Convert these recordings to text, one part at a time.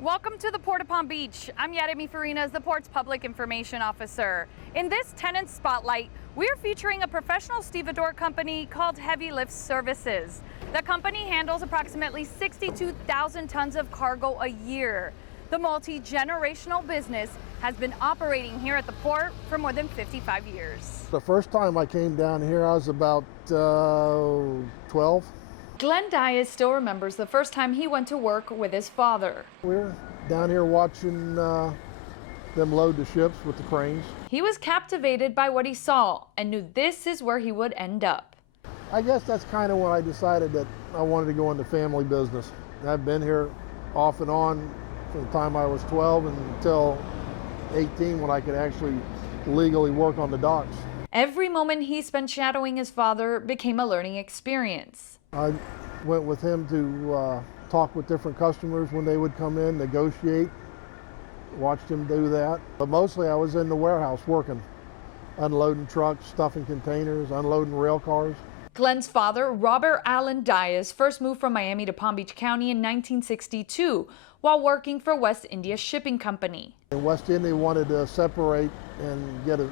Welcome to the Port of Palm Beach. I'm Yadimi Farinas, the Port's Public Information Officer. In this Tenant Spotlight, we're featuring a professional stevedore company called Heavy Lift Services. The company handles approximately 62,000 tons of cargo a year. The multi-generational business has been operating here at the port for more than 55 years. The first time I came down here, I was about 12. Glenn Dias still remembers the first time he went to work with his father. We were down here watching them load the ships with the cranes. He was captivated by what he saw and knew this is where he would end up. I guess that's kind of when I decided that I wanted to go into family business. I've been here off and on from the time I was 12 until 18 when I could actually legally work on the docks. Every moment he spent shadowing his father became a learning experience. I went with him to talk with different customers when they would come in, negotiate, watched him do that. But mostly I was in the warehouse working, unloading trucks, stuffing containers, unloading rail cars. Glenn's father, Robert Allen Dias, first moved from Miami to Palm Beach County in 1962 while working for West India Shipping Company. And West India wanted to separate and get a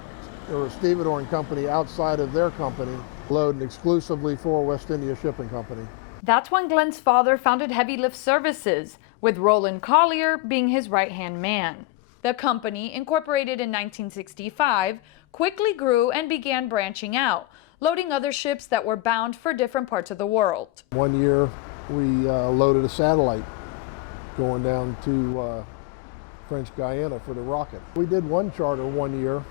stevedoring company outside of their company, loading exclusively for West India Shipping Company. That's when Glenn's father founded Heavy Lift Services, with Roland Collier being his right-hand man. The company, incorporated in 1965, quickly grew and began branching out, loading other ships that were bound for different parts of the world. One year we loaded a satellite going down to French Guiana for the rocket. We did one charter one year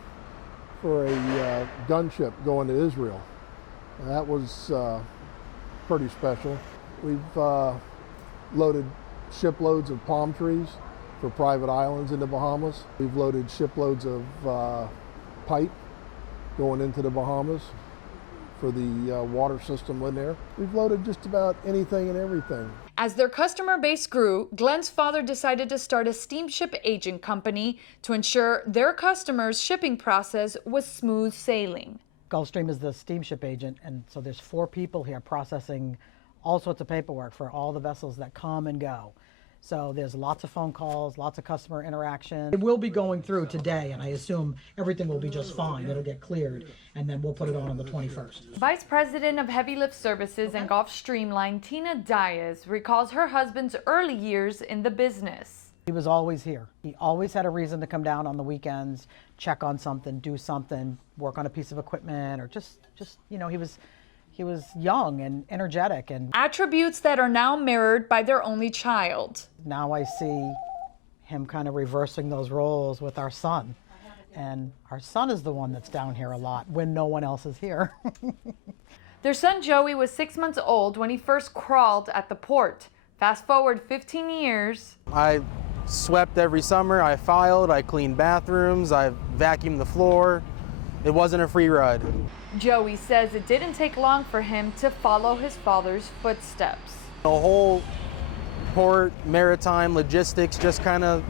for a gunship going to Israel. That was pretty special. We've loaded shiploads of palm trees for private islands in the Bahamas. We've loaded shiploads of pipe going into the Bahamas for the water system in there. We've loaded just about anything and everything. As their customer base grew, Glenn's father decided to start a steamship agent company to ensure their customers' shipping process was smooth sailing. Gulfstream is the steamship agent, and so there's 4 people here processing all sorts of paperwork for all the vessels that come and go. So there's lots of phone calls, lots of customer interaction. It will be going through today, and I assume everything will be just fine. It'll get cleared, and then we'll put it on the 21st. Vice President of Heavy Lift Services and Gulfstream Line, Tina Dias, recalls her husband's early years in the business. He was always here. He always had a reason to come down on the weekends, check on something, do something, work on a piece of equipment, or just you know, he was young and energetic, and attributes that are now mirrored by their only child. Now I see him kind of reversing those roles with our son. And our son is the one that's down here a lot when no one else is here. Their son Joey was 6 months old when he first crawled at the port. Fast forward 15 years. I swept every summer, I filed, I cleaned bathrooms, I vacuumed the floor. It wasn't a free ride. Joey says it didn't take long for him to follow his father's footsteps. The whole port, maritime, logistics just kind of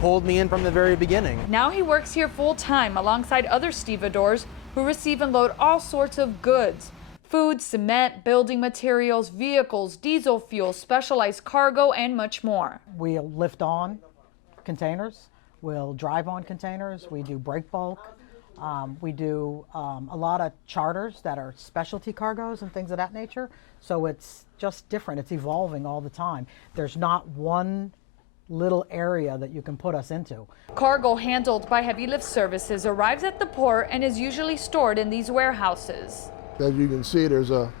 pulled me in from the very beginning. Now he works here full-time alongside other stevedores who receive and load all sorts of goods. Food, cement, building materials, vehicles, diesel fuel, specialized cargo, and much more. We'll lift on containers, we'll drive on containers, we do break bulk. We do a lot of charters that are specialty cargoes and things of that nature. So it's just different. It's evolving all the time. There's not one little area that you can put us into. Cargo handled by Heavy Lift Services arrives at the port and is usually stored in these warehouses. As you can see, there's a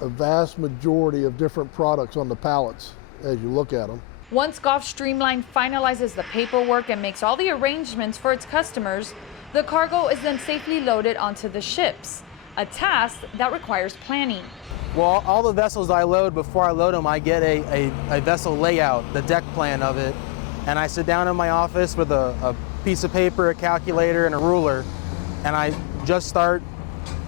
vast majority of different products on the pallets as you look at them. Once Gulfstream Line finalizes the paperwork and makes all the arrangements for its customers, the cargo is then safely loaded onto the ships, a task that requires planning. Well, all the vessels I load, before I load them, I get a vessel layout, the deck plan of it, and I sit down in my office with a piece of paper, a calculator, and a ruler, and I just start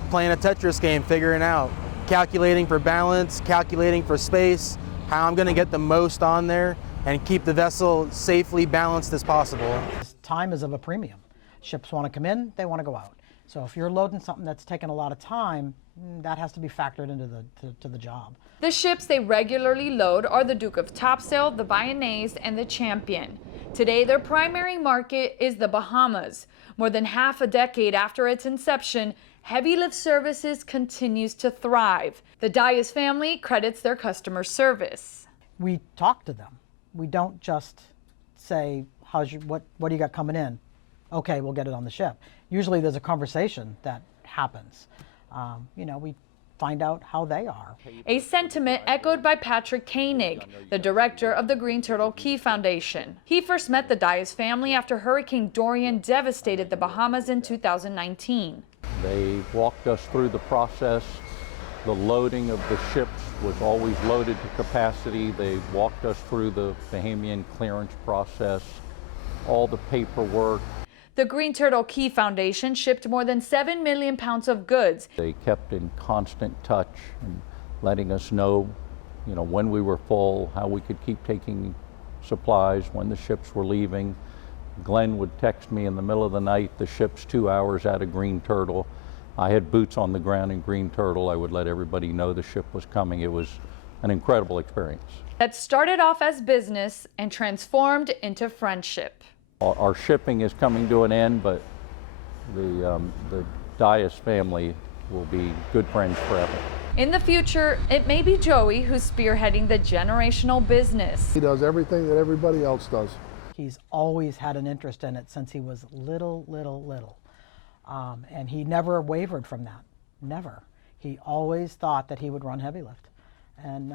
playing a Tetris game, figuring out, calculating for balance, calculating for space, how I'm going to get the most on there and keep the vessel safely balanced as possible. Time is of a premium. Ships want to come in, they want to go out. So if you're loading something that's taking a lot of time, that has to be factored into the job. The ships they regularly load are the Duke of Topsail, the Bayonnaise, and the Champion. Today, their primary market is the Bahamas. More than half a decade after its inception, Heavy Lift Services continues to thrive. The Dias family credits their customer service. We talk to them. We don't just say, what do you got coming in? Okay, we'll get it on the ship. Usually there's a conversation that happens. We find out how they are. A sentiment echoed by Patrick Koenig, the director of the Green Turtle Key Foundation. He first met the Dias family after Hurricane Dorian devastated the Bahamas in 2019. They walked us through the process. The loading of the ships was always loaded to capacity. They walked us through the Bahamian clearance process, all the paperwork. The Green Turtle Key Foundation shipped more than 7 million pounds of goods. They kept in constant touch and letting us know, when we were full, how we could keep taking supplies, when the ships were leaving. Glenn would text me in the middle of the night, the ship's 2 hours out of Green Turtle. I had boots on the ground in Green Turtle. I would let everybody know the ship was coming. It was an incredible experience. That started off as business and transformed into friendship. Our shipping is coming to an end, but the Dias family will be good friends forever. In the future, it may be Joey who's spearheading the generational business. He does everything that everybody else does. He's always had an interest in it since he was little. And he never wavered from that, never. He always thought that he would run heavy lift. And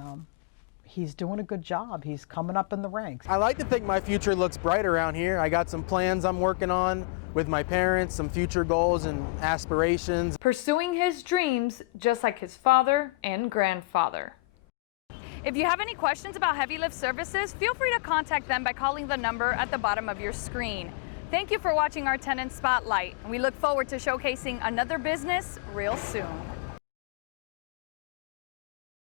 he's doing a good job. He's coming up in the ranks. I like to think my future looks bright around here. I got some plans I'm working on with my parents, some future goals and aspirations. Pursuing his dreams just like his father and grandfather. If you have any questions about Heavy Lift Services, feel free to contact them by calling the number at the bottom of your screen. Thank you for watching our Tenant Spotlight, and we look forward to showcasing another business real soon.